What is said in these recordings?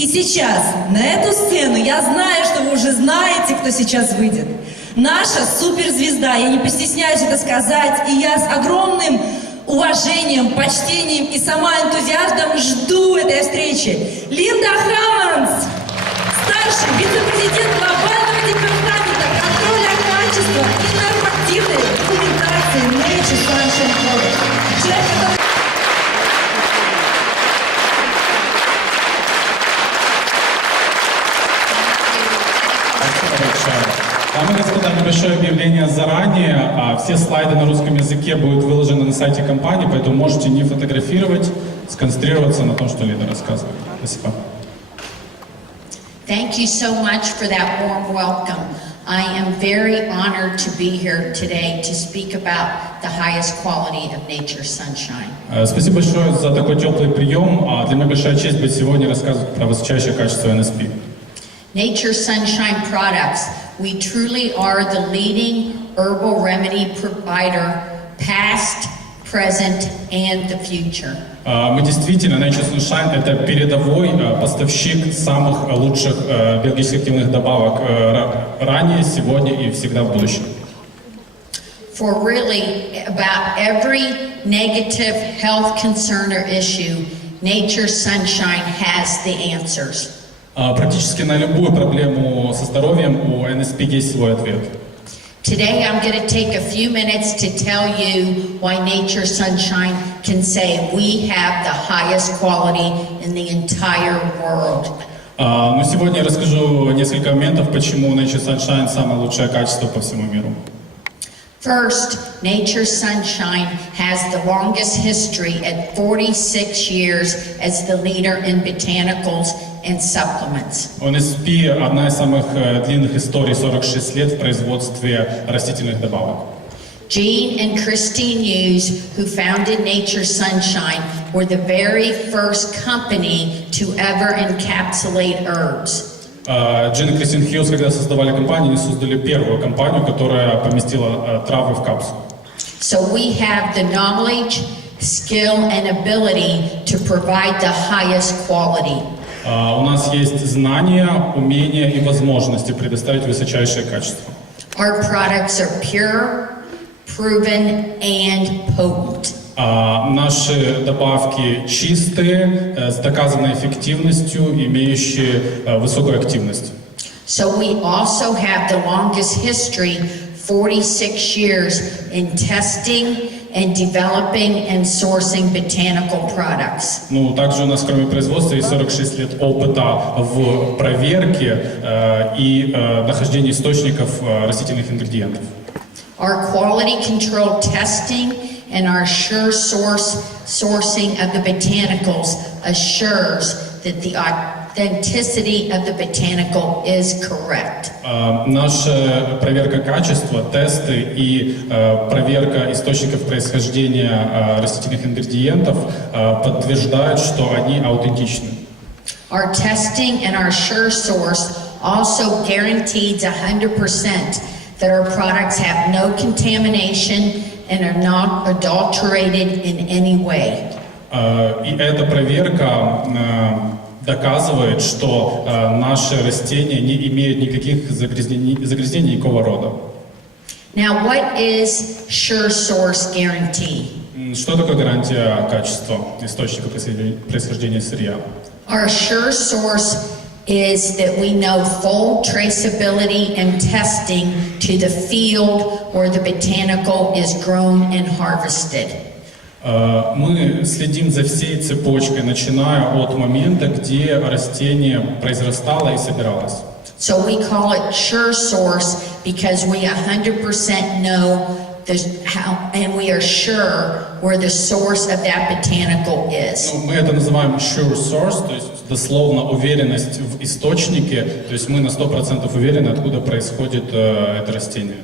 И сейчас на эту сцену, я знаю, что вы уже знаете, кто сейчас выйдет. Наша суперзвезда, я не постесняюсь это сказать, и я с огромным уважением, почтением и сама энтузиазмом жду этой встречи. Линда Хаммонс, старший вице-президент глобального департамента контроля качества и нормативной документации Человек, Дамы и господа, небольшое объявление заранее. Все слайды на русском языке будут выложены на сайте компании, поэтому можете не фотографировать, сконцентрироваться на том, что Лида рассказывает. Спасибо. Thank you so much for that warm welcome. I am very honored to be here today to speak about the highest quality of nature's sunshine. Спасибо большое за такой теплый прием. Для меня большая честь быть сегодня рассказывать про высочайшее качество NSP. Nature's Sunshine Products, we truly are the leading herbal remedy provider, past, present, and the future. Мы действительно, Nature's Sunshine, это передовой поставщик самых лучших биологически активных добавок ранее, сегодня и всегда в будущем. For really about every negative health concern or issue, Nature's Sunshine has the answers. Практически на любую проблему со здоровьем у NSP есть свой ответ. Today I'm going to take a few minutes to tell you why Nature's Sunshine can say we have the highest quality in the entire world. Но сегодня я расскажу несколько моментов, почему Nature's Sunshine самое лучшее качество по всему миру. First, Nature's Sunshine has the longest history at 46 years as the leader in botanicals and supplements. NSP – одна из самых длинных историй, 46 лет в производстве растительных добавок. Jean and Christine Hughes, who founded Nature's Sunshine, were the very first company to ever encapsulate herbs. Джин и Кристин Хьюз, когда создавали компанию, они создали первую компанию, которая поместила травы в капсулу. So we have the knowledge, skill, and ability to provide the highest quality. У нас есть знания, умения и возможности предоставить высочайшее качество. Our products are pure, proven, and potent. Наши добавки чистые, с доказанной эффективностью, имеющие высокую активность. So we also have the longest history, 46 years, in testing and developing and sourcing botanical products. Ну, также у нас, кроме производства, есть 46 лет опыта в проверке и нахождении источников растительных ингредиентов. Our quality control testing and our sure sourcing of the botanicals assures that the authenticity of the botanical is correct. Наша проверка качества, тесты и проверка источников происхождения растительных ингредиентов подтверждают, что они аутентичны. Our testing and our sure source also guarantees 100% that our products have no contamination and are not adulterated in any way. И эта проверка доказывает, что наши растения не имеют никаких загрязнений никакого рода. Now, what is sure source guarantee? Что такое гарантия качества источника происхождения сырья? Our sure source is that we know full traceability and testing to the field where the botanical is grown and harvested. Мы следим за всей цепочкой, начиная от момента, где растение произрастало и собиралось. So we call it sure source because we 100% know how, and we are sure where the source of that botanical is. Мы это называем sure source, то есть дословно уверенность в источнике, то есть мы на 100% уверены, откуда происходит это растение.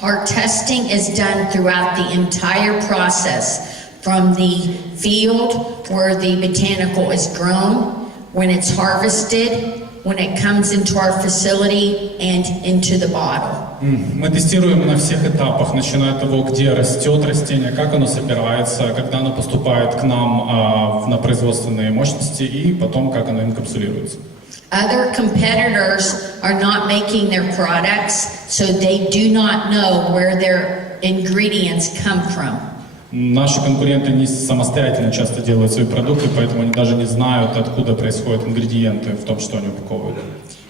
Our testing is done throughout the entire process, from the field where the botanical is grown, when it's harvested, when it comes into our facility, and into the bottle. Мы тестируем на всех этапах, начиная от того, где растет растение, как оно собирается, когда оно поступает к нам на производственные мощности и потом, как оно инкапсулируется. Other competitors are not making their products, so they do not know where their ingredients come from. Наши конкуренты не самостоятельно часто делают свои продукты, поэтому они даже не знают, откуда происходят ингредиенты в том, что они упаковывают.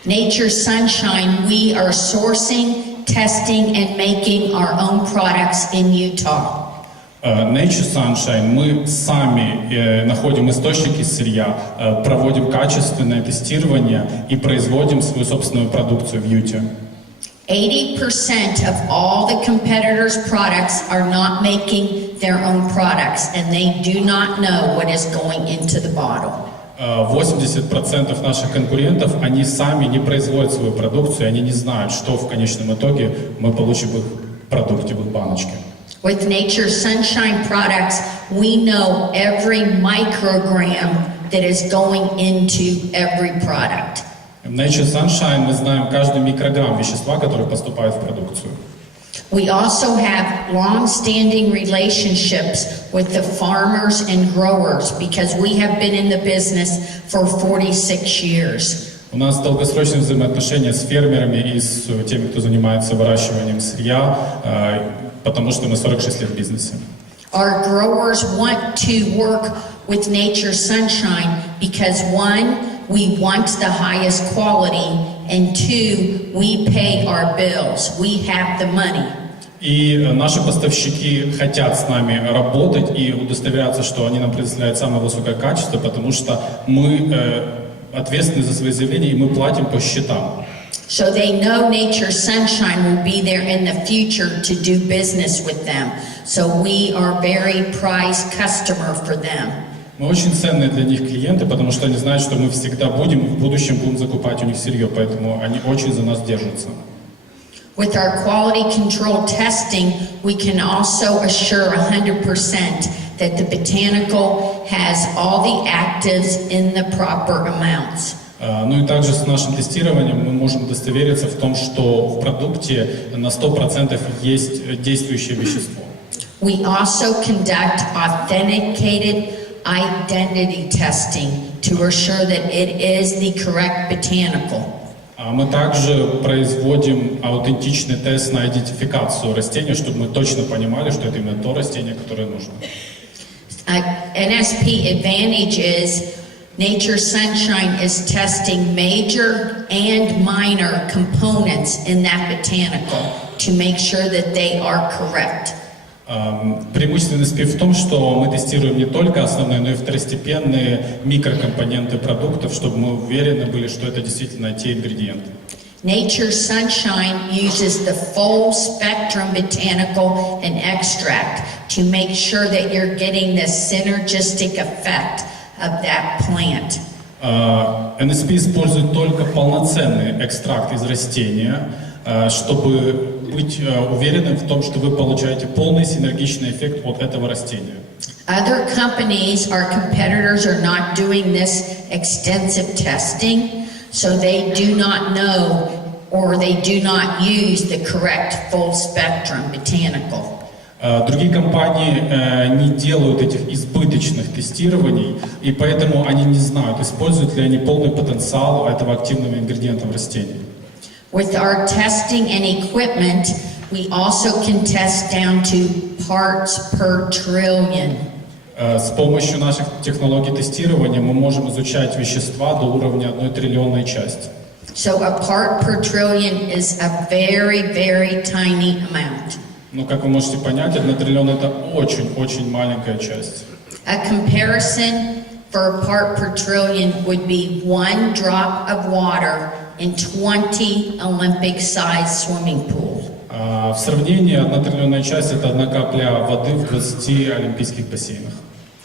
Nature Sunshine, we are sourcing, testing, and making our own products in Utah. Nature Sunshine, мы сами находим источники сырья, проводим качественное тестирование и производим свою собственную продукцию в Юте. 80% of all the competitors' products are not making their own products, and they do not know what is going into the bottle. 80% наших конкурентов, они сами не производят свою продукцию, они не знают, что в конечном итоге мы получим в их продукте, в их баночке. With Nature Sunshine products, we know every microgram that is going into every product. В Nature Sunshine мы знаем каждый микрограмм вещества, который поступает в продукцию. We also have long-standing relationships with the farmers and growers because we have been in the business for 46 years. У нас долгосрочные взаимоотношения с фермерами и с теми, кто занимается выращиванием сырья, потому что мы 46 лет в бизнесе. Our growers want to work with Nature Sunshine because one, we want the highest quality, and two, we pay our bills. We have the money. И наши поставщики хотят с нами работать и удостоверяться, что они нам предоставляют самое высокое качество, потому что мы ответственны за свои заявления и мы платим по счетам. So they know Nature Sunshine will be there in the future to do business with them. So we are very prized customer for them. Мы очень ценные для них клиенты, потому что они знают, что мы всегда будем, в будущем будем закупать у них сырье, поэтому они очень за нас держатся. With our quality control testing, we can also assure 100% that the botanical has all the actives in the proper amounts. Ну и также с нашим тестированием мы можем удостовериться в том, что в продукте на 100% есть действующее вещество. We also conduct authenticated identity testing to assure that it is the correct botanical. Мы также производим аутентичный тест на идентификацию растения, чтобы мы точно понимали, что это именно то растение, которое нужно. NSP advantage is Nature Sunshine is testing major and minor components in that botanical to make sure that they are correct. Преимущество NSP в том, что мы тестируем не только основные, но и второстепенные микрокомпоненты продуктов, чтобы мы уверены были, что это действительно те ингредиенты. Nature Sunshine uses the full spectrum botanical and extract to make sure that you're getting the synergistic effect of that plant. NSP использует только полноценный экстракт из растения, чтобы быть уверенным в том, что вы получаете полный синергичный эффект от этого растения. Other companies, our competitors, are not doing this extensive testing, so they do not know or they do not use the correct full spectrum botanical. Другие компании не делают этих избыточных тестирований, и поэтому они не знают, используют ли они полный потенциал этого активного ингредиента в растении. With our testing and equipment, we also can test down to parts per trillion. С помощью наших технологий тестирования мы можем изучать вещества до уровня 1 триллионной части. So a part per trillion is a very, very tiny amount. Но, как вы можете понять, 1 триллион — это очень-очень маленькая часть. A comparison for a part per trillion would be 1 drop of water in 20 Olympic-sized swimming pools. В сравнении 1 триллионная часть — это 1 капля воды в 20 олимпийских бассейнах.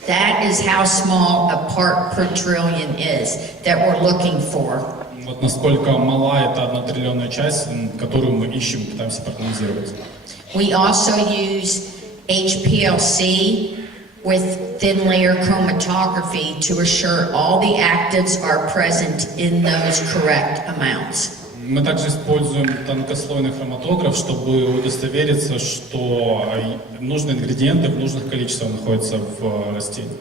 That is how small a part per trillion is that we're looking for. Вот насколько мала эта 1 триллионная часть, которую мы ищем и пытаемся проанализировать. We also use HPLC with thin layer chromatography to assure all the actives are present in those correct amounts. Мы также используем тонкослойный хроматограф, чтобы удостовериться, что нужные ингредиенты в нужных количествах находятся в растении.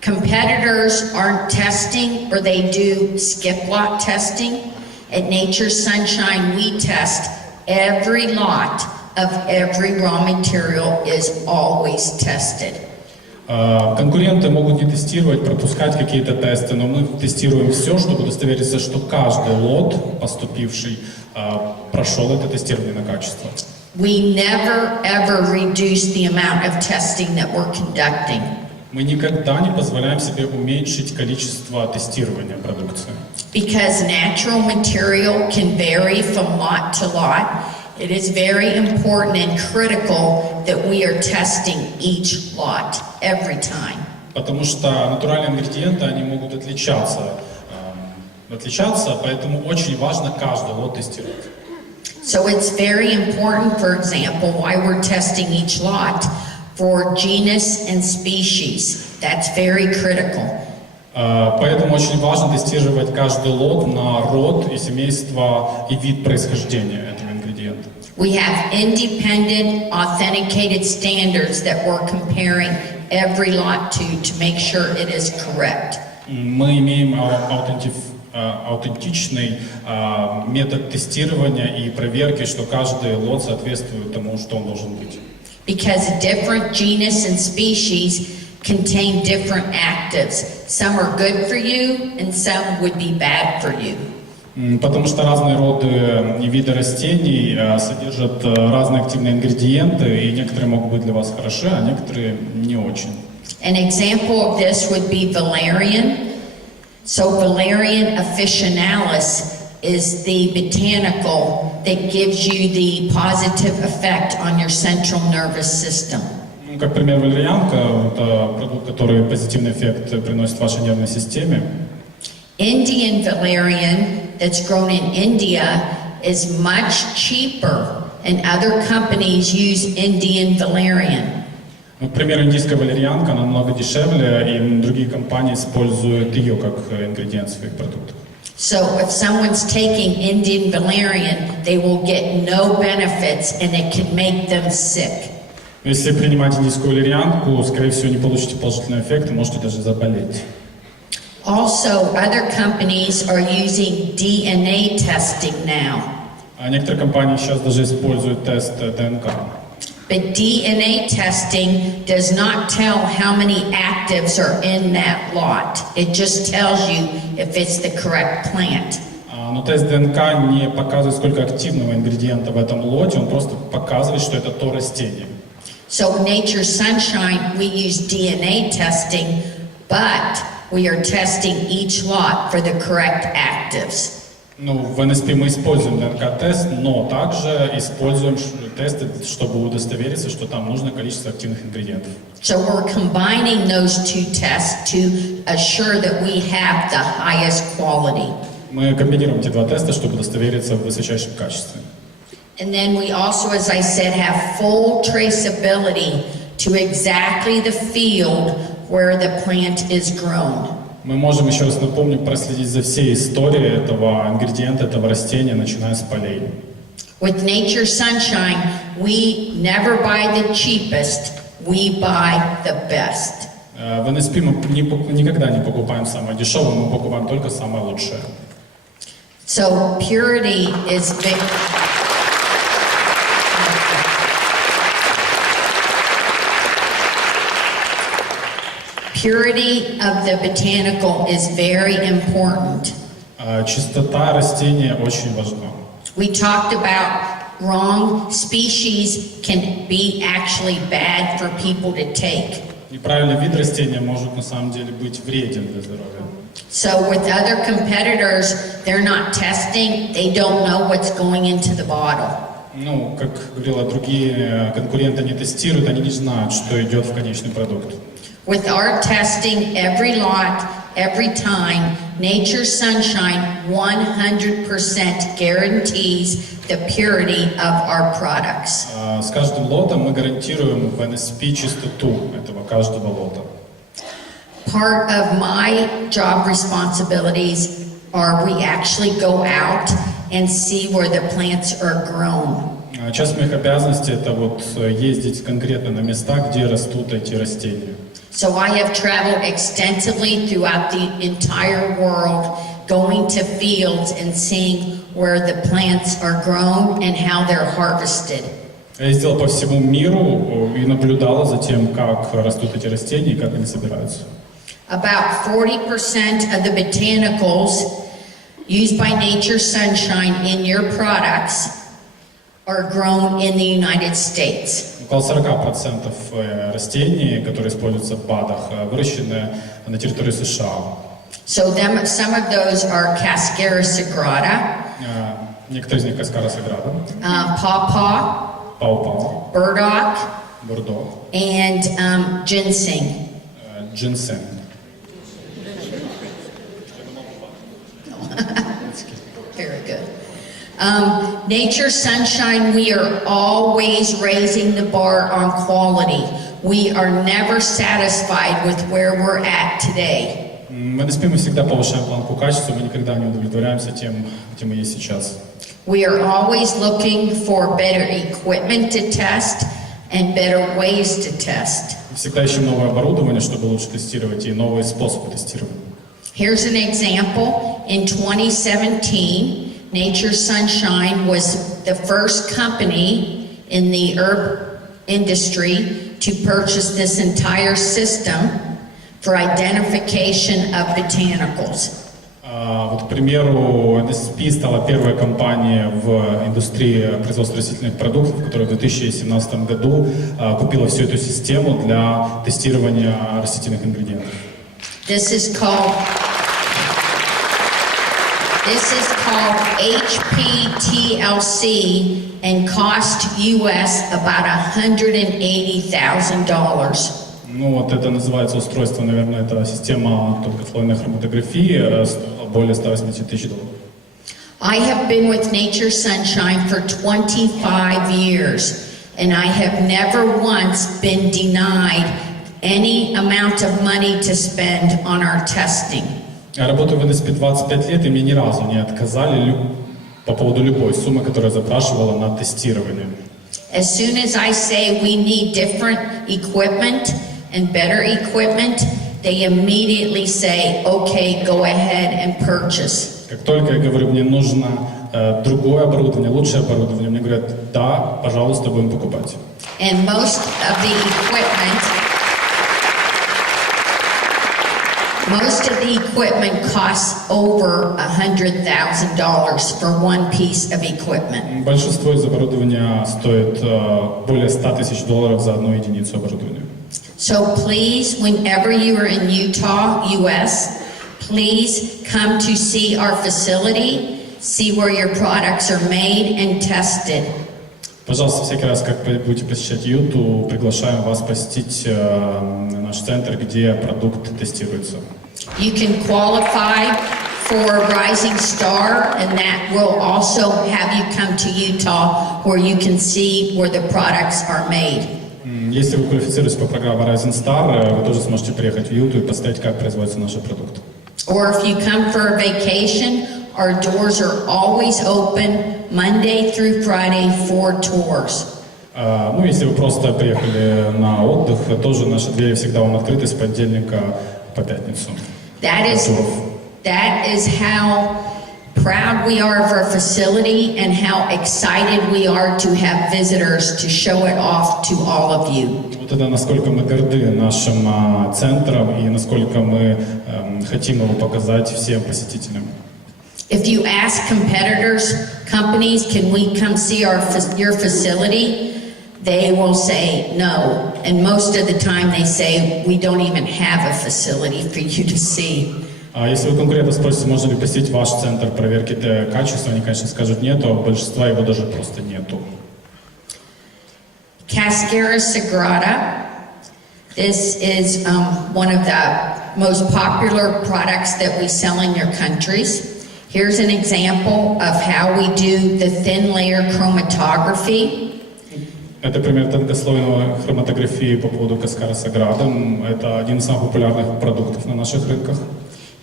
Competitors aren't testing, or they do skip lot testing. At Nature's Sunshine, we test every lot of every raw material is always tested. Конкуренты могут не тестировать, пропускать какие-то тесты, но мы тестируем все, чтобы удостовериться, что каждый лот, поступивший, прошел это тестирование на качество. We never ever reduce the amount of testing that we're conducting. Мы никогда не позволяем себе уменьшить количество тестирования продукции. Because natural material can vary from lot to lot, it is very important and critical that we are testing each lot every time. Потому что натуральные ингредиенты, они могут отличаться, поэтому очень важно каждый лот тестировать. So it's very important, for example, why we're testing each lot for genus and species. That's very critical. Поэтому очень важно тестировать каждый лот на род и семейство и вид происхождения этого ингредиента. We have independent, authenticated standards that we're comparing every lot to make sure it is correct. Мы имеем аутентичный метод тестирования и проверки, что каждый лот соответствует тому, что он должен быть. Because different genus and species contain different actives. Some are good for you and some would be bad for you. Потому что разные роды и виды растений содержат разные активные ингредиенты, и некоторые могут быть для вас хороши, а некоторые не очень. An example of this would be valerian. So valerian officinalis is the botanical that gives you the positive effect on your central nervous system. Как пример, валерьянка – это продукт, который позитивный эффект приносит вашей нервной системе. Indian valerian that's grown in India is much cheaper, and other companies use Indian valerian. Например, индийская валерьянка намного дешевле, и другие компании используют ее как ингредиент в своих продуктах. So if someone's taking Indian valerian, they will get no benefits, and it can make them sick. Если принимать индийскую валерьянку, скорее всего, не получите положительный эффект и можете даже заболеть. Also, other companies are using DNA testing now. А некоторые компании сейчас даже используют тест ДНК. But DNA testing does not tell how many actives are in that lot. It just tells you if it's the correct plant. Но тест ДНК не показывает, сколько активного ингредиента в этом лоте, он просто показывает, что это то растение. So in Nature's Sunshine, we use DNA testing, but we are testing each lot for the correct actives. В NSP мы используем ДНК-тест, но также используем тесты, чтобы удостовериться, что там нужное количество активных ингредиентов. So we're combining those two tests to assure that we have the highest quality. Мы комбинируем эти два теста, чтобы удостовериться в высочайшем качестве. And then we also, as I said, have full traceability to exactly the field where the plant is grown. Мы можем, еще раз напомню, проследить за всей историей этого ингредиента, этого растения, начиная с полей. With Nature's Sunshine, we never buy the cheapest, we buy the best. В NSP мы никогда не покупаем самое дешевое, мы покупаем только самое лучшее. So purity is big. Purity of the botanical is very important. Чистота растения очень важна. We talked about wrong species can be actually bad for people to take. Неправильный вид растения может на самом деле быть вреден для здоровья. So with other competitors, they're not testing, they don't know what's going into the bottle. Как говорила, другие конкуренты не тестируют, они не знают, что идет в конечный продукт. With our testing every lot, every time, Nature's Sunshine 100% guarantees the purity of our products. С каждым лотом мы гарантируем в NSP чистоту этого каждого лота. Part of my job responsibilities are we actually go out and see where the plants are grown. Часть моих обязанностей это вот ездить конкретно на места, где растут эти растения. So I have traveled extensively throughout the entire world, going to fields and seeing where the plants are grown and how they're harvested. Я ездил по всему миру и наблюдала за тем, как растут эти растения и как они собираются. About 40% of the botanicals used by Nature Sunshine in your products are grown in the United States. Около 40% растений, которые используются в БАДах, выращены на территории США. So some of those are Cascara sagrada, Некоторые из них Каскара Саграда, pawpaw, пау-пау, burdock, бурдо, and ginseng. джинсен. Very good. Nature Sunshine, we are always raising the bar on quality. We are never satisfied with where we're at today. В NSP мы всегда повышаем планку качества, мы никогда не удовлетворяемся тем, где мы есть сейчас. We are always looking for better equipment to test and better ways to test. Всегда ищем новое оборудование, чтобы лучше тестировать, и новые способы тестирования. Here's an example. In 2017, Nature Sunshine was the first company in the herb industry to purchase this entire system for identification of botanicals. Вот, к примеру, NSP стала первой компанией в индустрии производства растительных продуктов, которая в 2017 году купила всю эту систему для тестирования растительных ингредиентов. This is called HPTLC and cost US about $180,000. Ну вот это называется устройство, наверное, это система тонкослойной хроматографии, более $180 тысяч. I have been with Nature Sunshine for 25 years, and I have never once been denied any amount of money to spend on our testing. Я работаю в NSP 25 лет, и мне ни разу не отказали по поводу любой суммы, которую я запрашивала на тестирование. As soon as I say we need different equipment and better equipment, they immediately say, okay, go ahead and purchase. Как только я говорю, мне нужно другое оборудование, лучшее оборудование, мне говорят, да, пожалуйста, будем покупать. And most of the equipment costs over $100,000 for one piece of equipment. Большинство из оборудования стоит более $100 тысяч за одну единицу оборудования. So please, whenever you are in Utah, US, please come to see our facility, see where your products are made and tested. Пожалуйста, всякий раз, как будете посещать Юту, приглашаем вас посетить наш центр, где продукт тестируется. You can qualify for Rising Star, and that will also have you come to Utah where you can see where the products are made. Если вы квалифицируетесь по программе Rising Star, вы тоже сможете приехать в Юту и посмотреть, как производятся наши продукты. Or if you come for a vacation, our doors are always open Monday through Friday for tours. Ну, если вы просто приехали на отдых, тоже наши двери всегда вам открыты с понедельника по пятницу. That is how proud we are of our facility and how excited we are to have visitors to show it off to all of you. Вот это насколько мы горды нашим центром и насколько мы хотим его показать всем посетителям. If you ask competitors, companies, can we come see your facility? They will say no. And most of the time they say, we don't even have a facility for you to see. Если вы конкретно спросите, можно ли посетить ваш центр проверки качества, они, конечно, скажут нет, а большинства его даже просто нету. Cascara sagrada. This is one of the most popular products that we sell in your countries. Here's an example of how we do the thin layer chromatography. Это пример тонкослойной хроматографии по поводу Cascara sagrada. Это один из самых популярных продуктов на наших рынках.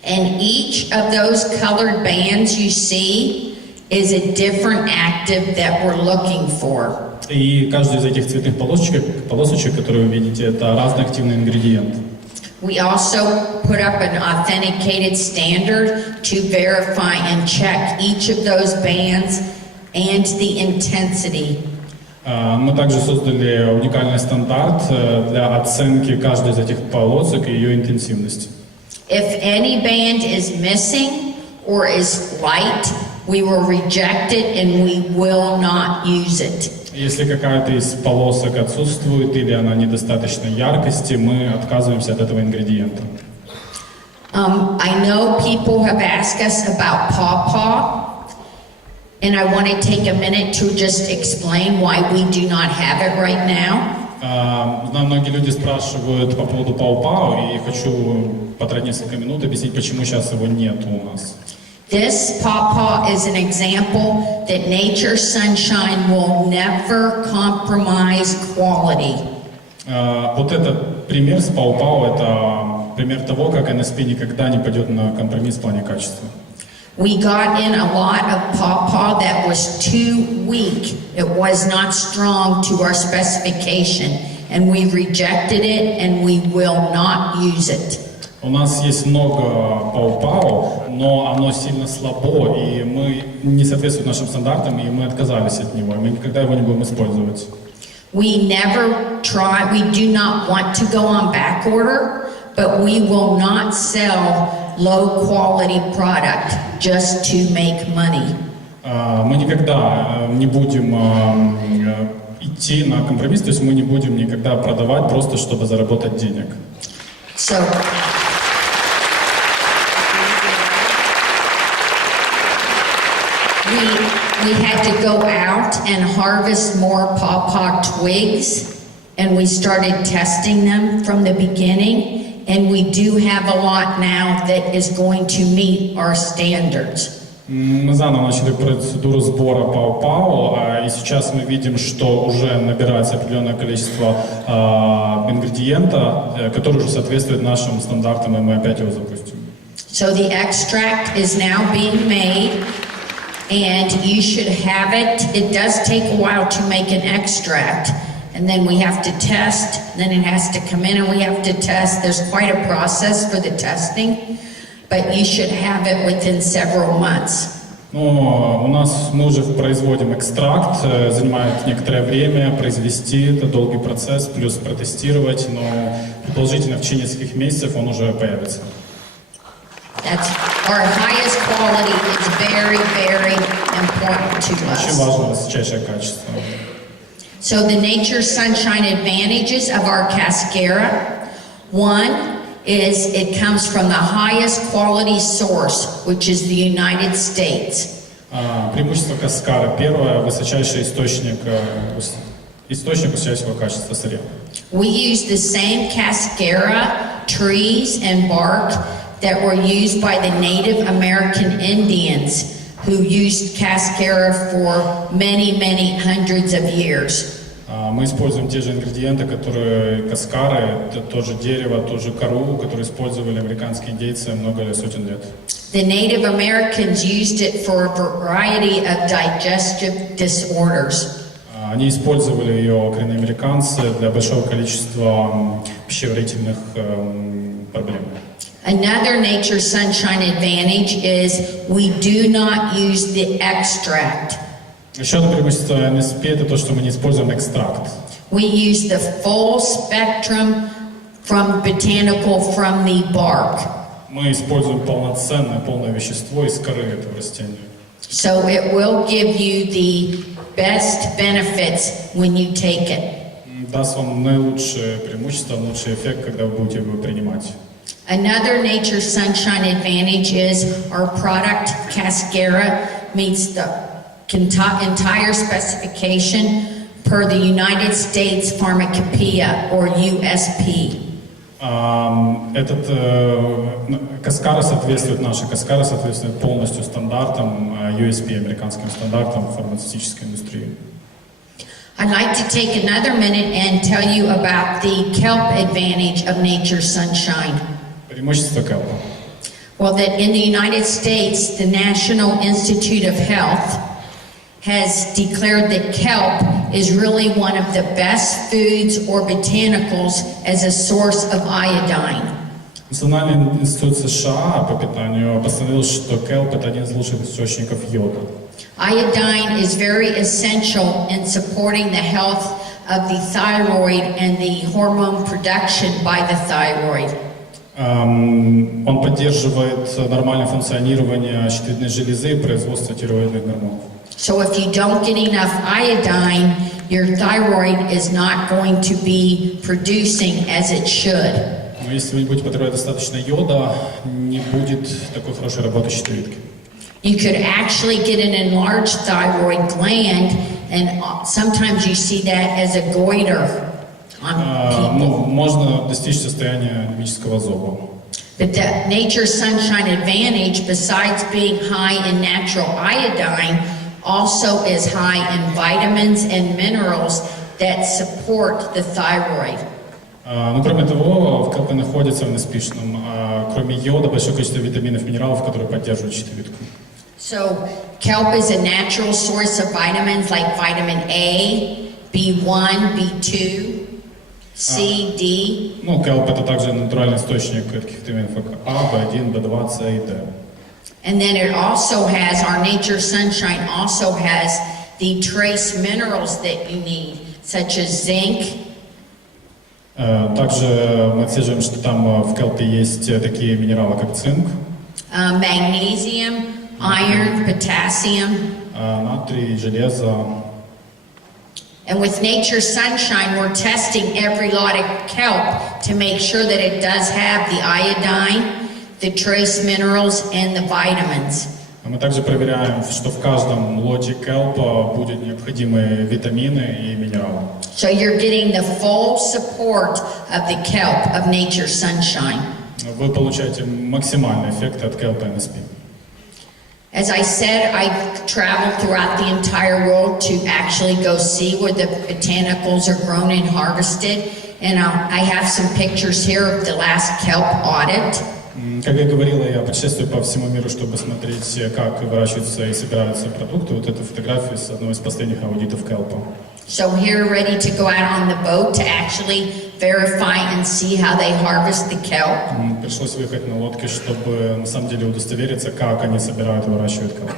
And each of those colored bands you see is a different active that we're looking for. И каждый из этих цветных полосочек, которые вы видите, это разный активный ингредиент. We also put up an authenticated standard to verify and check each of those bands and the intensity. Мы также создали уникальный стандарт для оценки каждой из этих полосок и ее интенсивности. If any band is missing or is light, we will reject it and we will not use it. Если какая-то из полосок отсутствует или она недостаточно яркости, мы отказываемся от этого ингредиента. I know people have asked us about pawpaw, and I want to take a minute to just explain why we do not have it right now. Знаю, многие люди спрашивают по поводу пау-пау, и хочу потратить несколько минут объяснить, почему сейчас его нет у нас. This pawpaw is an example that nature's sunshine will never compromise quality. Вот этот пример с пау-пау, это пример того, как NSP никогда не пойдет на компромисс в плане качества. We got in a lot of pawpaw that was too weak. It was not strong to our specification, and we rejected it and we will not use it. У нас есть много пау-пау, но оно сильно слабо, и мы не соответствует нашим стандартам, и мы отказались от него, и мы никогда его не будем использовать. We do not want to go on back order, but we will not sell low quality product just to make money. Мы никогда не будем идти на компромисс, то есть мы не будем никогда продавать просто, чтобы заработать денег. So, we had to go out and harvest more pawpaw twigs, and we started testing them from the beginning, and we do have a lot now that is going to meet our standards. Мы заново начали процедуру сбора пау-пау, и сейчас мы видим, что уже набирается определенное количество ингредиента, который уже соответствует нашим стандартам, и мы опять его запустим. So the extract is now being made, and you should have it. It does take a while to make an extract, and then we have to test, then it has to come in and we have to test. There's quite a process for the testing, but you should have it within several months. Ну, мы уже производим экстракт, занимает некоторое время произвести, это долгий процесс, плюс протестировать, но продолжительно в течение нескольких месяцев он уже появится. That's our highest quality is very, very important to Очень us. важно высочайшее качество. So the nature sunshine advantages of our cascara, one is it comes from the highest quality source, which is the United States. Преимущество каскара. Первое, высочайший источник высочайшего качества сырья. We use the same cascara trees and bark that were used by the Native American Indians who used cascara for many, many hundreds of years. Мы используем те же ингредиенты, которые каскары, это тоже дерево, тоже кору, которые использовали американские индейцы много сотен лет. The Native Americans used it for a variety of digestive disorders. Они использовали ее, коренные американцы, для большого количества пищеварительных проблем. Another nature sunshine advantage is we do not use the extract. Еще одно преимущество NSP это то, что мы не используем экстракт. We use the full spectrum from botanical from the bark. Мы используем полное вещество из коры этого растения. So it will give you the best benefits when you take it. Даст вам наилучшее преимущество, лучший эффект, когда вы будете его принимать. Another nature sunshine advantage is our product cascara meets the entire specification per the United States Pharmacopoeia or USP. Наша каскара соответствует полностью стандартам USP, американским стандартам фармацевтической индустрии. I'd like to take another minute and tell you about the kelp advantage of nature's sunshine. Преимущество келпа. Well, that in the United States, the National Institute of Health has declared that kelp is really one of the best foods or botanicals as a source of iodine. Национальный институт США по питанию постановил, что келп – это один из лучших источников йода. Iodine is very essential in supporting the health of the thyroid and the hormone production by the thyroid. Он поддерживает нормальное функционирование щитовидной железы и производство тиреоидных гормонов. So if you don't get enough iodine, your thyroid is not going to be producing as it should. Но если вы не будете потреблять достаточно йода, не будет такой хорошей работы щитовидки. You could actually get an enlarged thyroid gland, and sometimes you see that as a goiter on people. Можно достичь состояния анемического зоба. But the Nature Sunshine Advantage, besides being high in natural iodine, also is high in vitamins and minerals that support the thyroid. Но кроме того, в келпе находится в NSP-шном, кроме йода, большое количество витаминов и минералов, которые поддерживают щитовидку. So kelp is a natural source of vitamins like vitamin A, B1, B2, C, D. Келп – это также натуральный источник таких витаминов, как А, B1, B2, С и Д. And then it also has, our Nature Sunshine also has the trace minerals that you need, such as zinc. Также мы отслеживаем, что там в келпе есть такие минералы, как цинк, Magnesium, iron, potassium. натрий, железо. And with Nature Sunshine, we're testing every lot of kelp to make sure that it does have the iodine, the trace minerals, and the vitamins. Мы также проверяем, что в каждом лоте келпа будут необходимые витамины и минералы. So you're getting the full support of the kelp of Nature Sunshine. Вы получаете максимальный эффект от келпа NSP. As I said, I traveled throughout the entire world to actually go see where the botanicals are grown and harvested. And I have some pictures here of the last kelp audit. Как я говорила, я путешествую по всему миру, чтобы смотреть, как выращиваются и собираются продукты. Вот эта фотография с одного из последних аудитов келпа. So here, ready to go out on the boat to actually verify and see how they harvest the kelp. Пришлось выехать на лодке, чтобы на самом деле удостовериться, как они собирают и выращивают келп.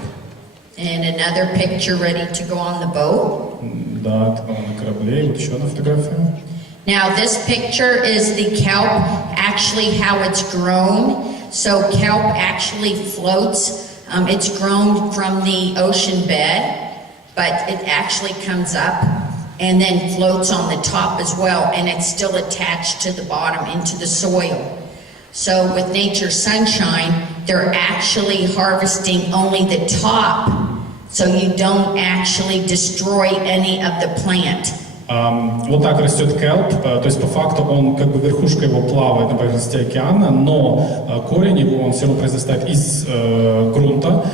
And another picture ready to go on the boat. Да, это было на корабле. Вот еще одна фотография. Now this picture is the kelp, actually how it's grown. So kelp actually floats. It's grown from the ocean bed, but it actually comes up and then floats on the top as well, and it's still attached to the bottom into the soil. So with Nature Sunshine, they're actually harvesting only the top, so you don't actually destroy any of the plant. Вот так растет келп, то есть по факту он как бы верхушка его плавает на поверхности океана, но корень его он все равно произрастает из грунта.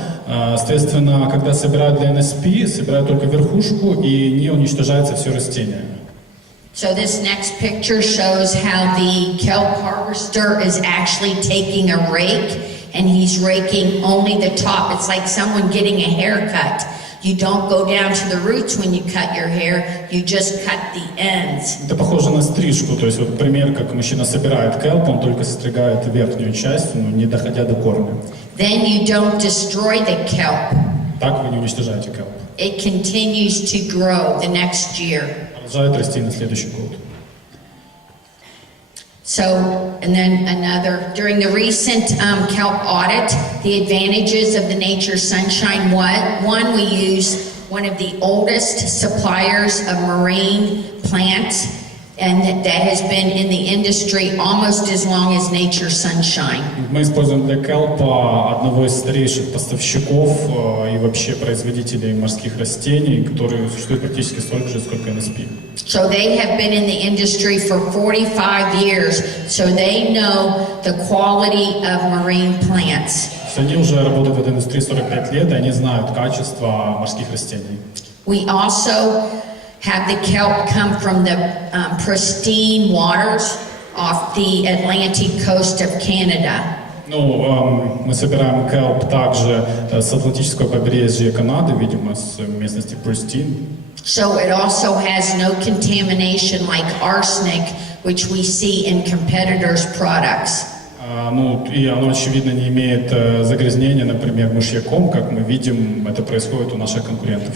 Соответственно, когда собирают для NSP, собирают только верхушку и не уничтожается все растение. So this next picture shows how the kelp harvester is actually taking a rake and he's raking only the top. It's like someone getting a haircut. You don't go down to the roots when you cut your hair, you just cut the ends. Это похоже на стрижку, то есть вот пример, как мужчина собирает келп, он только состригает верхнюю часть, но не доходя до корня. Then you don't destroy the kelp. Так вы не уничтожаете келп. It continues to grow the next year. Продолжает расти на следующий год. So, and then another, during the recent kelp audit, the advantages of the Nature Sunshine, one, we use one of the oldest suppliers of marine plants, and that has been in the industry almost as long as Nature Sunshine. Мы используем для келпа одного из старейших поставщиков и вообще производителей морских растений, которые существуют практически столько же, сколько NSP. So they have been in the industry for 45 years, so they know the quality of marine plants. Они уже работают в этой индустрии 45 лет, и они знают качество морских растений. We also have the kelp come from the pristine waters off the Atlantic coast of Canada. Ну, мы собираем kelp также с Атлантического побережья Канады, видимо, с местности Престин. So it also has no contamination like arsenic, which we see in competitors' products. Ну, и оно, очевидно, не имеет загрязнения, например, мышьяком, как мы видим, это происходит у наших конкурентов.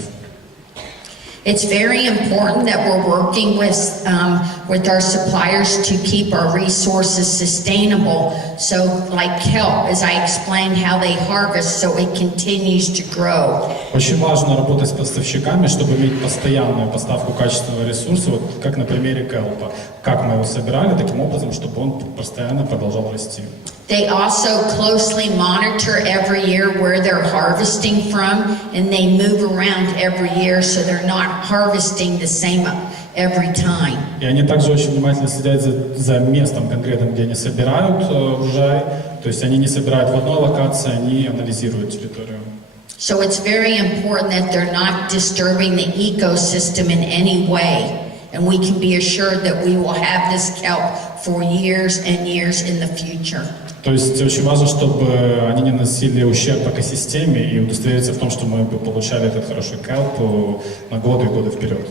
It's very important that we're working with our suppliers to keep our resources sustainable. So, like kelp, as I explained how they harvest, so it continues to grow. Очень важно работать с поставщиками, чтобы иметь постоянную поставку качественного ресурса, вот как на примере келпа. Как мы его собирали, таким образом, чтобы он постоянно продолжал расти. They also closely monitor every year where they're harvesting from, and they move around every year, so they're not harvesting the same every time. И они также очень внимательно следят за местом конкретным, где они собирают урожай. То есть они не собирают в одной локации, они анализируют территорию. So it's very important that they're not disturbing the ecosystem in any way. And we can be assured that we will have this kelp for years and years in the future. То есть очень важно, чтобы они не наносили ущерб экосистеме и удостовериться в том, что мы бы получали этот хороший kelp на годы и годы вперед.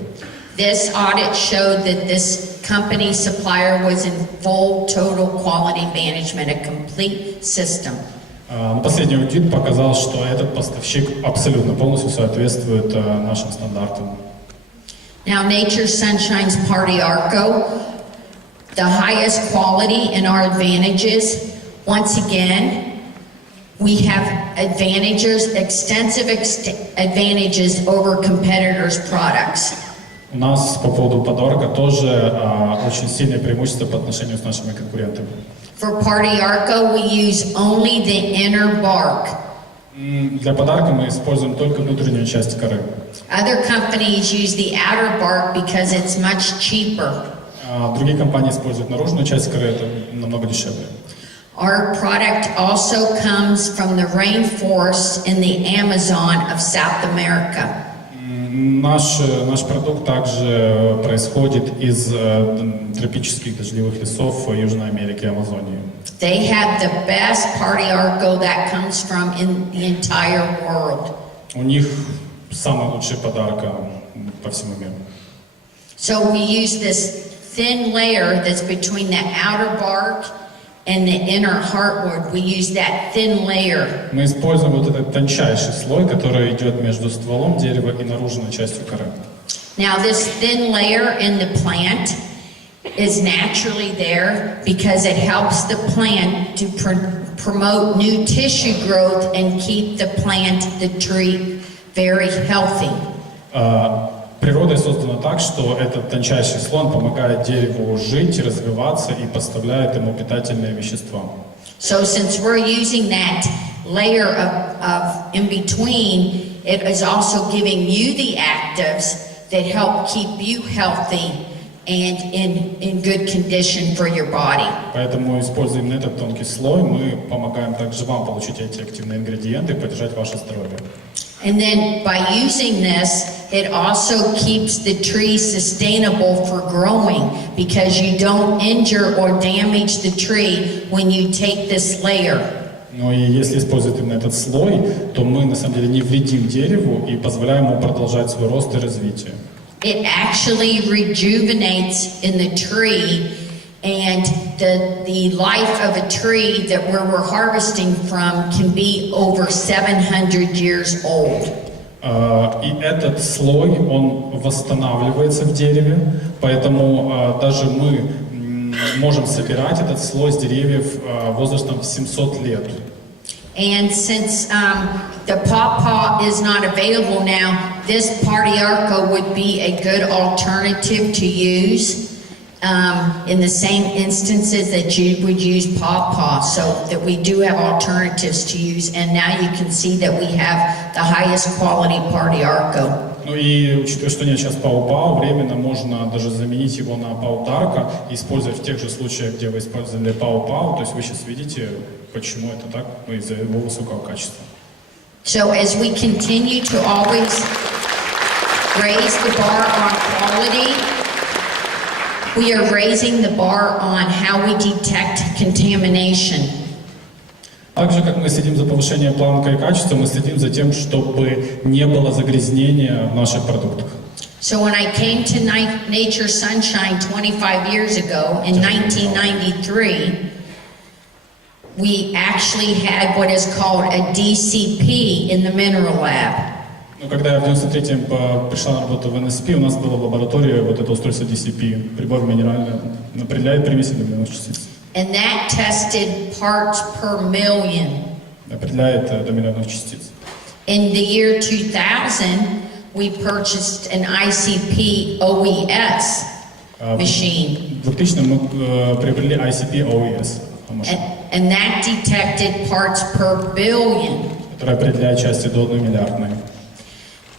This audit showed that this company supplier was in full total quality management, a complete system. Последний аудит показал, что этот поставщик абсолютно полностью соответствует нашим стандартам. Now, Nature's Sunshine's Party Arco, the highest quality and our advantages. Once again, we have advantages, extensive advantages over competitors' products. У нас по поводу подарка тоже очень сильное преимущество по отношению с нашими конкурентами. For Party Arco, we use only the inner bark. Для подарка мы используем только внутреннюю часть коры. Other companies use the outer bark because it's much cheaper. Другие компании используют наружную часть коры, это намного дешевле. Our product also comes from the rainforests in the Amazon of South America. Наш продукт также происходит из тропических дождливых лесов Южной Америки и Амазонии. They have the best Party Arco that comes from in the entire world. У них самый лучший подарка по всему миру. So we use this thin layer that's between the outer bark and the inner heartwood. We use that thin layer. Мы используем вот этот тончайший слой, который идет между стволом дерева и наружной частью коры. Now this thin layer in the plant is naturally there because it helps the plant to promote new tissue growth and keep the plant, the tree, very healthy. Природой создано так, что этот тончайший слой помогает дереву жить, развиваться и поставляет ему питательные вещества. So since we're using that layer of in between, it is also giving you the actives that help keep you healthy and in good condition for your body. Поэтому, используя именно этот тонкий слой, мы помогаем также вам получить эти активные ингредиенты и поддержать ваше здоровье. And then by using this, it also keeps the tree sustainable for growing because you don't injure or damage the tree when you take this layer. Но и если использовать именно этот слой, то мы на самом деле не вредим дереву и позволяем ему продолжать свой рост и развитие. It actually rejuvenates in the tree, and the life of a tree that where we're harvesting from can be over 700 years old. И этот слой, он восстанавливается в дереве, поэтому даже мы можем собирать этот слой с деревьев возрастом в 700 лет. And since the pawpaw is not available now, this Party Arco would be a good alternative to use in the same instances that you would use pawpaw. So that we do have alternatives to use, and now you can see that we have the highest quality Party Arco. Ну и учитывая, что нет сейчас пау-пау, временно можно даже заменить его на пау-дарка, использовать в тех же случаях, где вы использовали пау-пау. То есть вы сейчас видите, почему это так, ну, из-за его высокого качества. So as we continue to always raise the bar on quality, we are raising the bar on how we detect contamination. Так же, как мы следим за повышением планка и качества, мы следим за тем, чтобы не было загрязнения в наших продуктах. So when I came to Nature Sunshine 25 years ago in 1993, we actually had what is called a DCP in the mineral lab. Но когда я в 93-м пришла на работу в NSP, у нас было в лаборатории вот это устройство DCP, прибор минеральный, определяет примеси доминовых частиц. And that tested parts per million. Определяет доминовых частиц. In the year 2000, we purchased an ICP OES machine. В 2000-м мы приобрели ICP OES машину, And that detected parts per billion. которая определяет части до 1 миллиардной.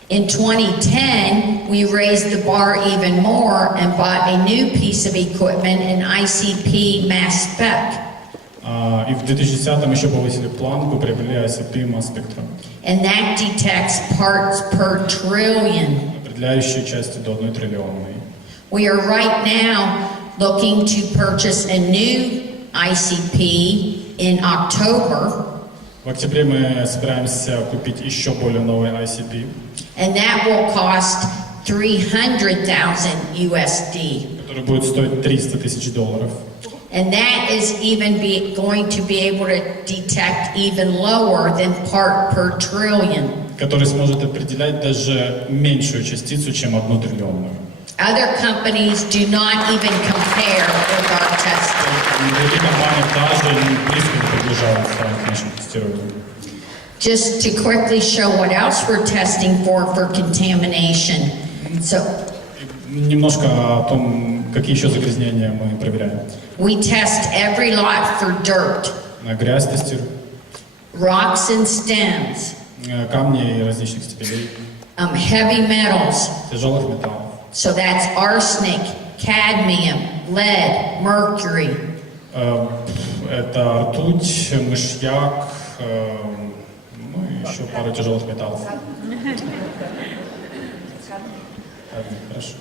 In 2010, we raised the bar even more and bought a new piece of equipment, an ICP mass spec. И в 2010-м еще повысили планку, приобрели ICP Mass Spectrum, And that detects parts per trillion. определяющие части до 1 триллионной. We are right now looking to purchase a new ICP in October, В октябре мы собираемся купить еще более новый ICP, and that will cost $300,000 USD. который будет стоить $300,000. And that is going to be able to detect even lower than part per trillion. Который сможет определять даже меньшую частицу, чем 1 триллионную. Other companies do not even compare with our testing. Другие компании даже близко не приближаются к нашему тестированию. Just to quickly show what else we're testing for contamination. So Немножко о том, какие еще загрязнения мы проверяем. we test every lot for dirt, На грязь тестируем, rocks and stems, камни различных степеней, heavy metals. тяжелых металлов. So that's arsenic, cadmium, lead, mercury. Это ртуть, мышьяк, ну и еще пару тяжелых металлов. Хорошо.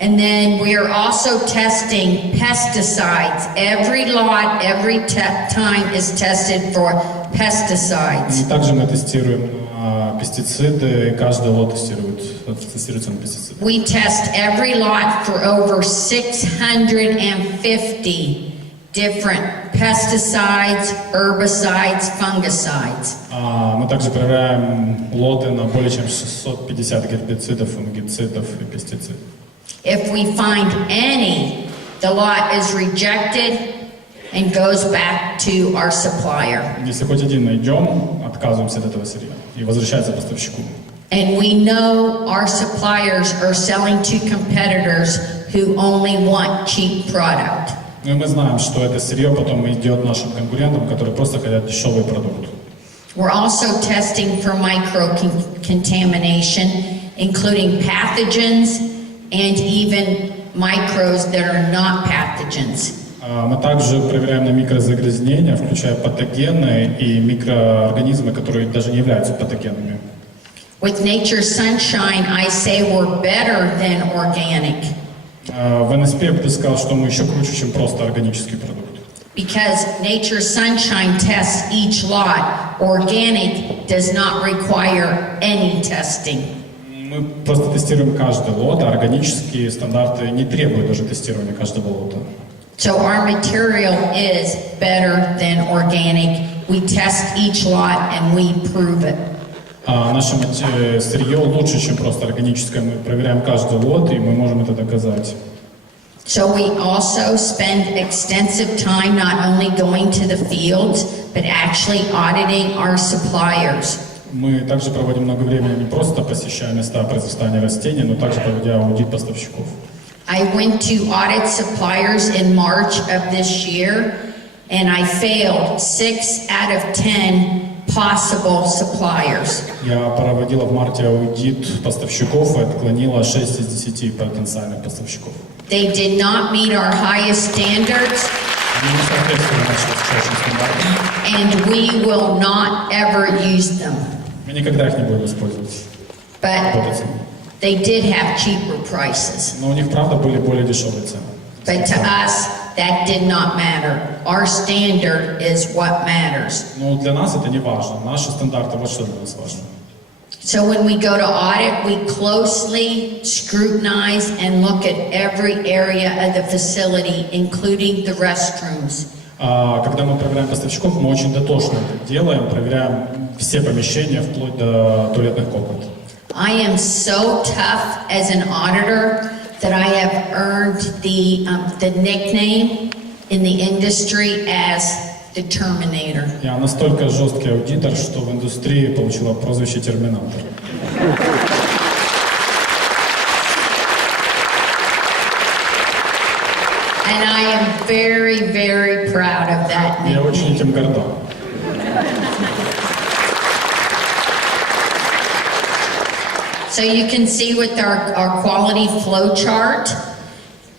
And then we are also testing pesticides. Every lot, every time is tested for pesticides. И также мы тестируем пестициды, и каждый лот тестируется на пестициды. We test every lot for over 650 different pesticides, herbicides, fungicides. Мы также проверяем лоты на более чем 650 гербицидов, фунгицидов и пестицидов. If we find any, the lot is rejected and goes back to our supplier. Если хоть один найдем, отказываемся от этого сырья и возвращается поставщику. And we know our suppliers are selling to competitors who only want cheap product. Ну и мы знаем, что это сырье потом идет нашим конкурентам, которые просто хотят дешевый продукт. We're also testing for micro-contamination, including pathogens and even microbes that are not pathogens. Мы также проверяем на микрозагрязнения, включая патогены и микроорганизмы, которые даже не являются патогенами. With Nature Sunshine, I say we're better than organic. В NSP я бы сказал, что мы еще круче, чем просто органический продукт. Because Nature Sunshine tests each lot, organic does not require any testing. Мы просто тестируем каждый лот, а органические стандарты не требуют даже тестирования каждого лота. So our material is better than organic. We test each lot and we prove it. Наше сырье лучше, чем просто органическое. Мы проверяем каждый лот, и мы можем это доказать. So we also spend extensive time not only going to the fields, but actually auditing our suppliers. Мы также проводим много времени не просто посещая места произрастания растений, но также проводя аудит поставщиков. I went to audit suppliers in March of this year, and I failed 6 out of 10 possible suppliers. Я проводила в марте аудит поставщиков и отклонила 6 из 10 потенциальных поставщиков. They did not meet our highest standards, Они не соответствовали нашим высочайшим стандартам. and we will not ever use them. Мы никогда их не будем использовать. But Работать. they did have cheaper prices. Но у них, правда, были более дешевые цены. But to us, that did not matter. Our standard is what matters. Но для нас это не важно. Наши стандарты, вот что для нас важно. So when we go to audit, we closely scrutinize and look at every area of the facility, including the restrooms. Когда мы проверяем поставщиков, мы очень дотошно это делаем, проверяем все помещения, вплоть до туалетных комнат. I am so tough as an auditor that I have earned the nickname in the industry as the Terminator. Я настолько жесткий аудитор, что в индустрии получила прозвище Терминатор. And I am very, very proud of that Я очень nickname. этим горда. So you can see with our quality flow chart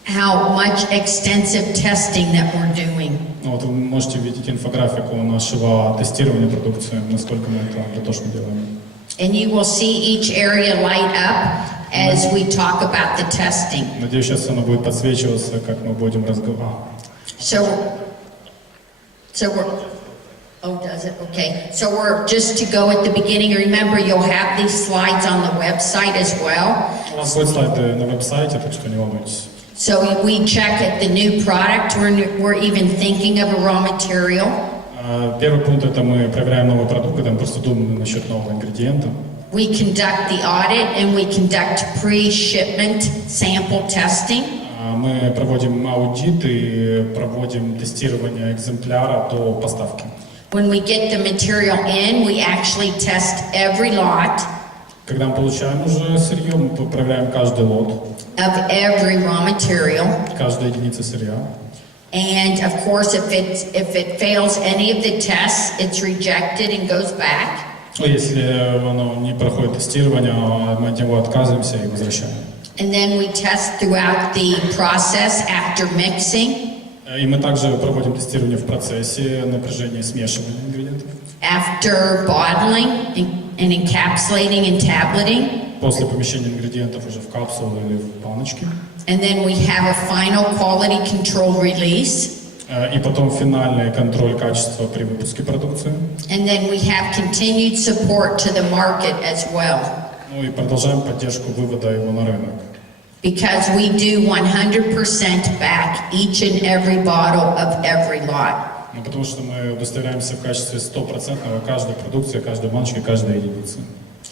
how much extensive testing that we're doing. Вот вы можете видеть инфографику нашего тестирования продукции, насколько мы это дотошно делаем. And you will see each area light up as we talk about the testing. Надеюсь, сейчас оно будет подсвечиваться, как мы будем разговаривать. So we're, oh, does it? Okay. So we're just to go at the beginning. Remember, you'll have these slides on the website as well. У нас будут слайды на веб-сайте, так что не волнуйтесь. So we check at the new product. We're even thinking of a raw material. Первый пункт — это мы проверяем новый продукт, когда мы просто думаем насчет нового ингредиента. We conduct the audit and we conduct pre-shipment sample testing. Мы проводим аудит и проводим тестирование экземпляра до поставки. When we get the material in, we actually test every lot Когда мы получаем уже сырье, мы проверяем каждый лот, of every raw material. каждая единица сырья. And of course, if it fails any of the tests, it's rejected and goes back. Если оно не проходит тестирование, мы от него отказываемся и возвращаем. And then we test throughout the process after mixing, И мы также проводим тестирование в процессе напряжения смешивания ингредиентов. after bottling and encapsulating and tableting. После помещения ингредиентов уже в капсулу или в баночки. And then we have a final quality control release. И потом финальный контроль качества при выпуске продукции. And then we have continued support to the market as well. Ну и продолжаем поддержку вывода его на рынок. Because we do 100% back each and every bottle of every lot. Ну, потому что мы удостоверяемся в качестве 100% каждой продукции, каждой баночки, каждой единицы.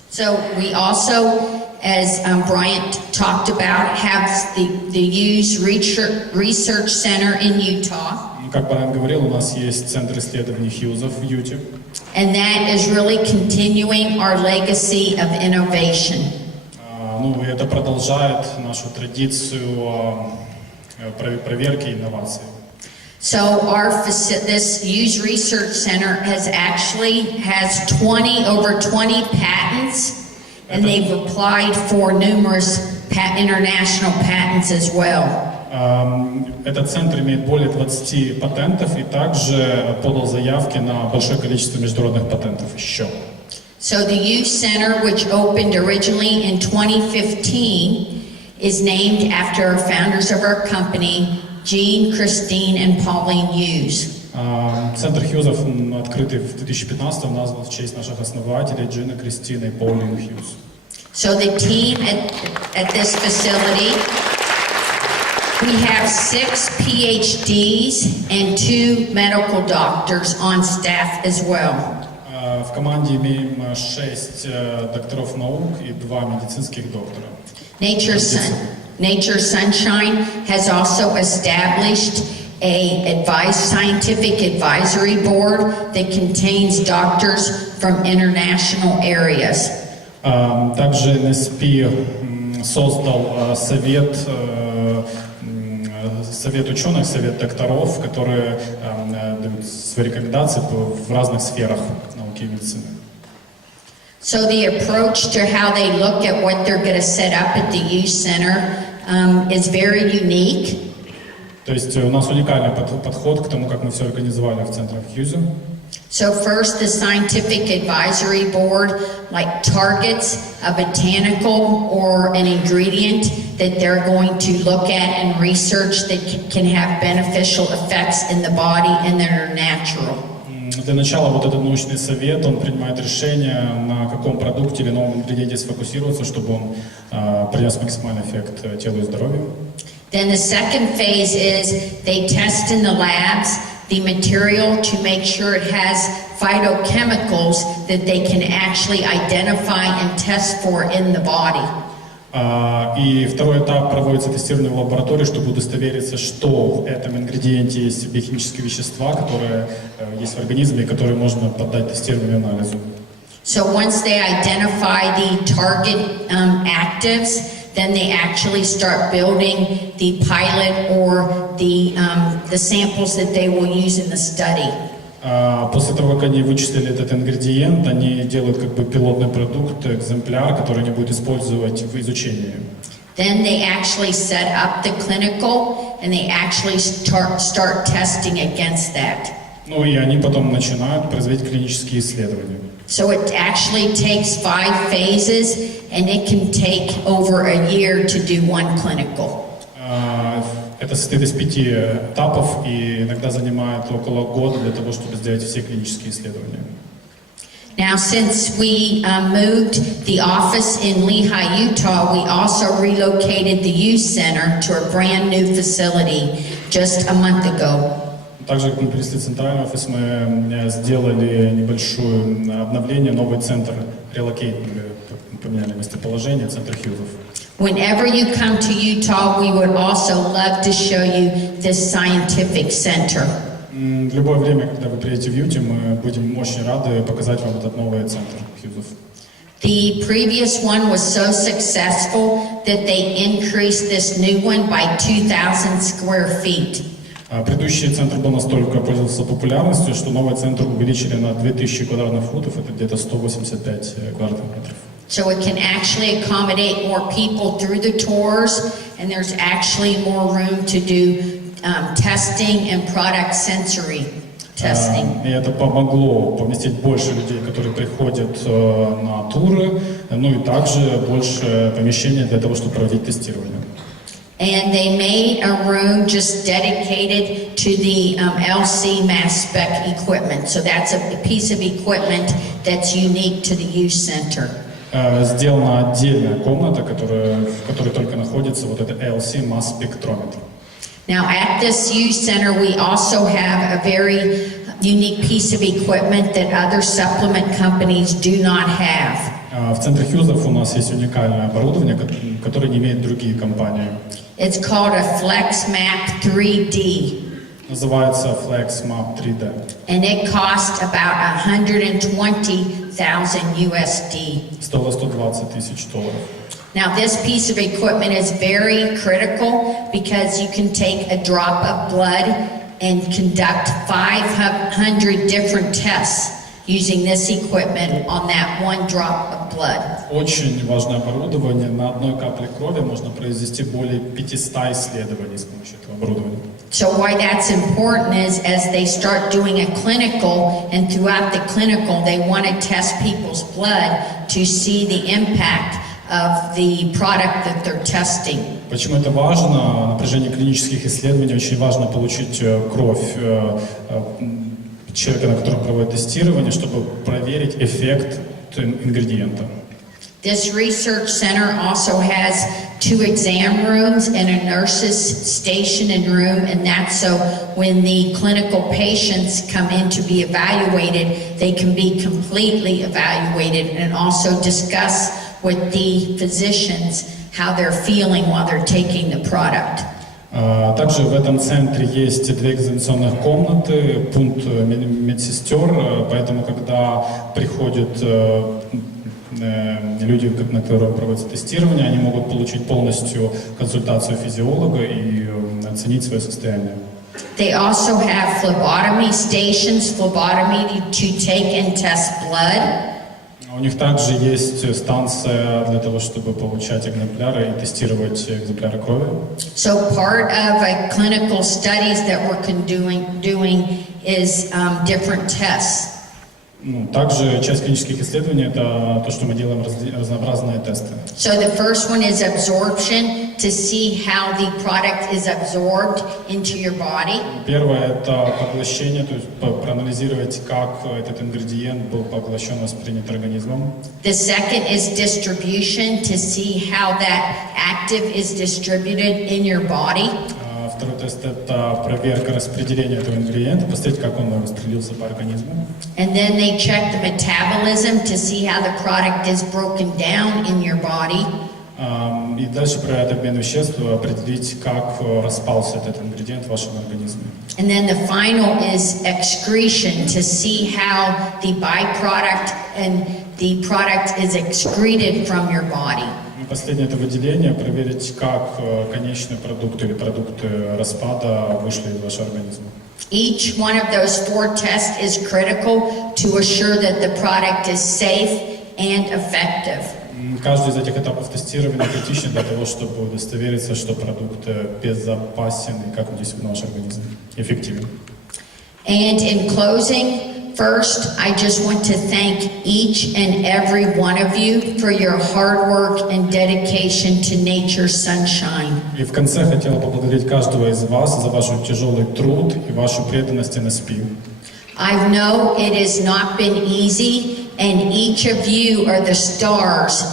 So we also, as Bryant talked about, have the Hughes Research Center in Utah. Как Брайан говорил, у нас есть центр исследований Хьюза в Юте. And that is really continuing our legacy of innovation. Ну, и это продолжает нашу традицию проверки инноваций. So this Hughes Research Center has 20 patents, and they've applied for numerous international patents as well. Этот центр имеет более 20 патентов и также подал заявки на большое количество международных патентов еще. So the Hughes Center, which opened originally in 2015, is named after our founders of our company, Jean, Christine, and Pauline Hughes. Центр Хьюзов, открытый в 2015-м, назван в честь наших основателей Джина, Кристины и Паулин Хьюз. So the team at this facility, we have 6 PhDs and 2 medical doctors on staff as well. В команде имеем 6 докторов наук и 2 медицинских доктора. Nature Sunshine has also established a scientific advisory board that contains doctors from international areas. Также NSP создал совет ученых, совет докторов, которые дают свои рекомендации в разных сферах науки и медицины. So the approach to how they look at what they're going to set up at the Hughes Center is very unique. То есть у нас уникальный подход к тому, как мы все организовали в центрах Хьюза. So first, the scientific advisory board like targets, a botanical or an ingredient that they're going to look at and research that can have beneficial effects in the body and that are natural. Для начала вот этот научный совет, он принимает решение, на каком продукте или новом ингредиенте сфокусироваться, чтобы он принес максимальный эффект телу и здоровью. Then the second phase is they test in the labs the material to make sure it has phytochemicals that they can actually identify and test for in the body. И второй этап проводится тестирование в лаборатории, чтобы удостовериться, что в этом ингредиенте есть биохимические вещества, которые есть в организме, которые можно поддать тестированию и анализу. So once they identify the target actives, then they actually start building the pilot or the samples that they will use in the study. После того, как они вычислили этот ингредиент, они делают как бы пилотный продукт, экземпляр, который они будут использовать в изучении. Then they actually set up the clinical and they actually start testing against that. Ну и они потом начинают производить клинические исследования. So it actually takes 5 phases and it can take over a year to do one clinical. Это состоит из 5 этапов и иногда занимает около года для того, чтобы сделать все клинические исследования. Now, since we moved the office in Lehi, Utah, we also relocated the youth center to a brand new facility just a month ago. Также, как мы перенесли центральный офис, мы сделали небольшое обновление, новый центр релокейтинга, поменяли местоположение, центр Хьюзов. Whenever you come to Utah, we would also love to show you this scientific center. В любое время, когда вы приедете в Юте, мы будем очень рады показать вам этот новый центр Хьюзов. The previous one was so successful that they increased this new one by 2,000 square feet. Предыдущий центр был настолько пользовался популярностью, что новый центр увеличили на 2000 квадратных футов, это где-то 185 квадратных метров. So it can actually accommodate more people through the tours, and there's actually more room to do testing and product sensory testing. И это помогло поместить больше людей, которые приходят на туры, ну и также больше помещений для того, чтобы проводить тестирование. And they made a room just dedicated to the LC mass spec equipment. So that's a piece of equipment that's unique to the youth center. Сделана отдельная комната, в которой только находится вот этот LC масс спектрометр. Now at this youth center we also have a very unique piece of equipment that other supplement companies do not have. В центре Хьюзов у нас есть уникальное оборудование, которое не имеют другие компании. It's called a FlexMap 3D. Называется FlexMap 3D. And it cost about $120,000 USD. Стоило $120,000. Now this piece of equipment is very critical because you can take a drop of blood and conduct 500 different tests using this equipment on that one drop of blood. Очень важное оборудование. На одной капле крови можно произвести более 500 исследований с помощью этого оборудования. So why that's important is as they start doing a clinical, and throughout the clinical they want to test people's blood to see the impact of the product that they're testing. Почему это важно? На протяжении клинических исследований очень важно получить кровь человека, на котором проводят тестирование, чтобы проверить эффект ингредиента. This research center also has 2 exam rooms and a nurse's station and room, and that's so when the clinical patients come in to be evaluated, they can be completely evaluated and also discuss with the physicians how they're feeling while they're taking the product. Также в этом центре есть 2 экзаменационных комнаты, пункт медсестер, поэтому когда приходят люди, на которые проводится тестирование, они могут получить полностью консультацию физиолога и оценить свое состояние. They also have phlebotomy stations, phlebotomy to take and test blood. У них также есть станция для того, чтобы получать экземпляры и тестировать экземпляры крови. So part of a clinical studies that we're doing is different tests. Также часть клинических исследований – это то, что мы делаем разнообразные тесты. So the first one is absorption, to see how the product is absorbed into your body. Первое – это поглощение, то есть проанализировать, как этот ингредиент был поглощен, воспринят организмом. The second is distribution, to see how that active is distributed in your body. Второй тест – это проверка распределения этого ингредиента, посмотреть, как он распределился по организму. And then they check the metabolism to see how the product is broken down in your body. И дальше проверять обмен веществ, определить, как распался этот ингредиент в вашем организме. And then the final is excretion, to see how the byproduct and the product is excreted from your body. И последнее – это выделение, проверить, как конечный продукт или продукты распада вышли из вашего организма. Each one of those 4 tests is critical to assure that the product is safe and effective. Каждый из этих этапов тестирования критичен для того, чтобы удостовериться, что продукт безопасен и как он действует на ваш организм, эффективен. And in closing, first, I just want to thank each and every one of you for your hard work and dedication to nature's sunshine. И в конце хотел поблагодарить каждого из вас за ваш тяжелый труд и вашу преданность NSP. I know it has not been easy, and each of you are the stars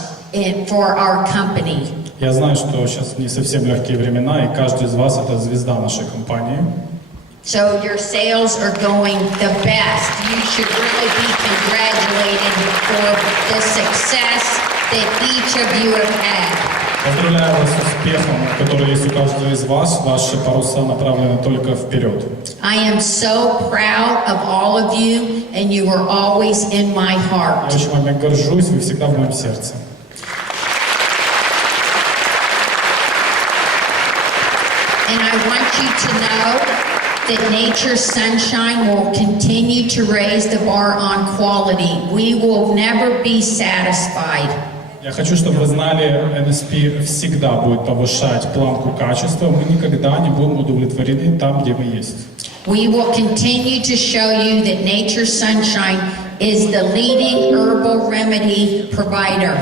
for our company. Я знаю, что сейчас не совсем легкие времена, и каждый из вас – это звезда нашей компании. So your sales are going the best. You should really be congratulated for the success that each of you have had. Поздравляю вас с успехом, который есть у каждого из вас. Ваши паруса направлены только вперед. I am so proud of all of you, and you are always in my heart. Я очень вами горжусь, вы всегда в моем сердце. And I want you to know that nature's sunshine will continue to raise the bar on quality. We will never be satisfied. Я хочу, чтобы вы знали, NSP всегда будет повышать планку качества. Мы никогда не будем удовлетворены там, где мы есть. We will continue to show you that nature's sunshine is the leading herbal remedy provider.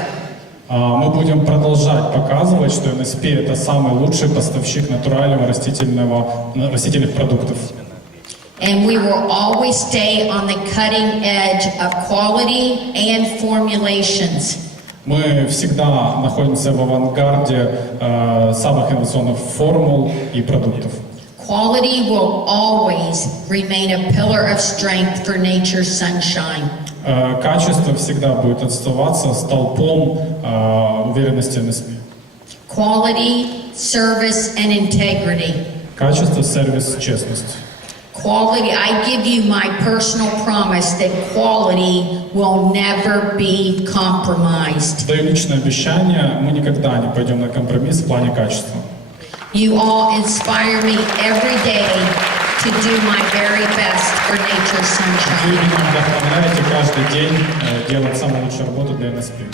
Мы будем продолжать показывать, что NSP – это самый лучший поставщик натурального растительных продуктов. And we will always stay on the cutting edge of quality and formulations. Мы всегда находимся в авангарде самых инновационных формул и продуктов. Quality will always remain a pillar of strength for nature's sunshine. Качество всегда будет оставаться столпом уверенности NSP. Quality, service, and integrity. Качество, сервис, честность. Quality, I give you my personal promise that quality will never be compromised. Даю личное обещание, мы никогда не пойдем на компромисс в плане качества. You all inspire me every day to do my very best for nature's Вы sunshine. меня вдохновляете каждый день делать самую лучшую работу для NSP.